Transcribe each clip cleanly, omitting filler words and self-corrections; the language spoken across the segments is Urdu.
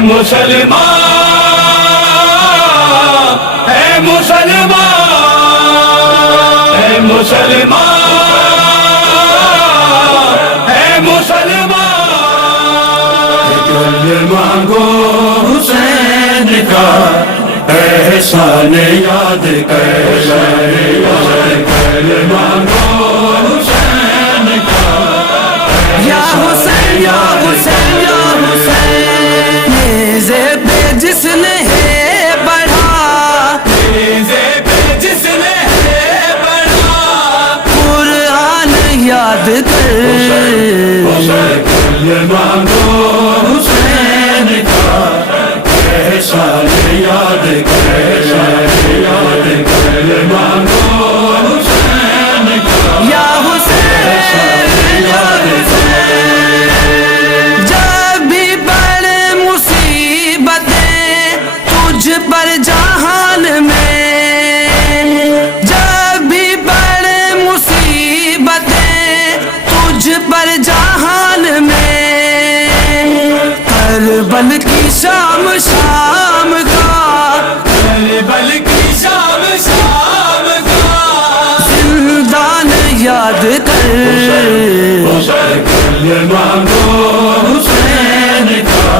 مسلمان اے مسلمان اے مسلمان اے مسلمان کل مانگو حسین کا احسان یاد کر کل مانگو حسین کا یا حسین یا حسین یا حسین نیزے پہ جس نے ہے بڑھا نیزے پہ جس نے ہے بڑھا قرآن یاد کر کل مانگو حسین کا احسان یاد کر یاد کر مانگو حسین کا یا حسین یا حسین جب بھی بڑے مصیبتیں تجھ پر جہان میں جب بھی بڑے مصیبتیں تجھ پر جہان میں کربل کی شام شام کا کربل کی شام شام کا زندان یاد کر کل مانگو حسین کا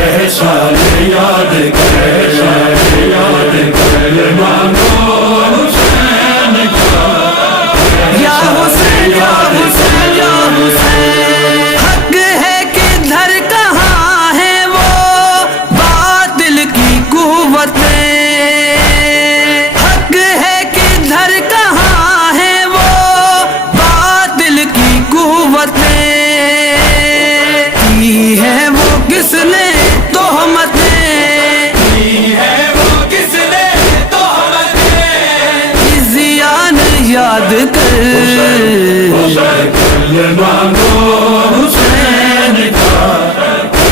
احسان یاد کر یاد کر مانگو حسین کا یا حسین یا حسین یا حسین حق ہے کدھر کہاں ہے وہ باطل کی قوتیں حق ہے کدھر کہاں ہے وہ باطل کی قوتیں کی ہے وہ کس نے تہمتیں کی ہے وہ کس نے تہمتیں زیان یاد کر کل مانگو حسین کا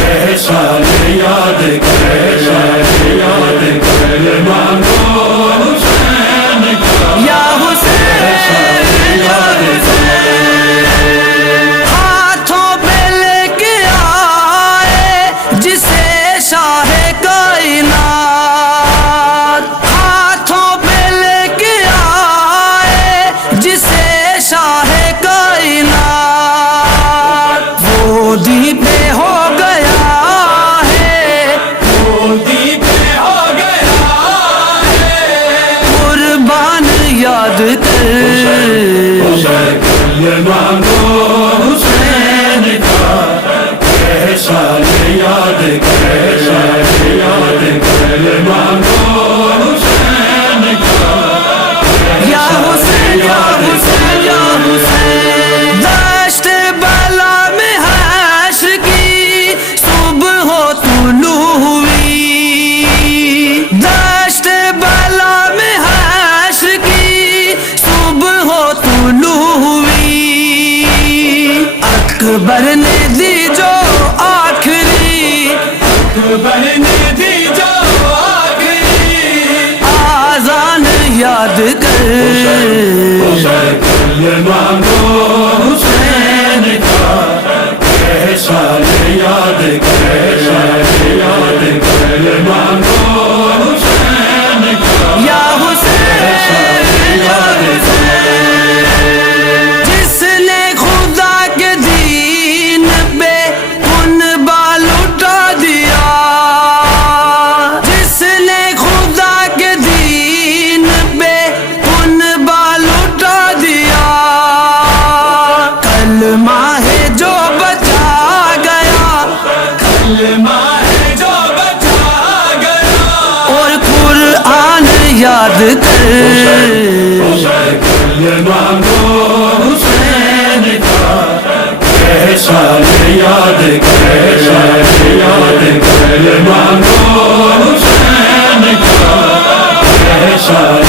احسان یاد کر یاد کر مانگو حسین کا یا حسین یا حسین ہاتھوں پہ لے کے آئے جسے شاہ کائنات ہاتھوں پہ لے کے آئے جسے شاہ کائنات وہ دی پہ ہو گیا ہے موتی پہ ہو گیا ہے قربان یاد کر کل مانگو حسین کا احسان یاد کر یاد کر مانگو حسین کا یا حسین یا حسین یا حسین دشت بلا میں حشر کی صبح ہو طلوع ہوئی دشت بلا میں حشر کی صبح ہو طلوع ہوئی اکبر نے دی جو آخری اکبر نے دی جو آخری آذان یاد کر کل مانگو حسین کا احسان یاد کر یاد کر مانگو حسین کا یا حسین یا حسین جس نے خدا کے دین پہ خنبہ لٹا دیا جس نے خدا کے دین پہ خنبہ لٹا دیا کلمہ ہے جو بچا گیا کلمہ ہے جو بچا گیا اور قرآن یاد کر کل مانگو حسین کا احسان یاد کر یاد کر مانگو حسین کا احسان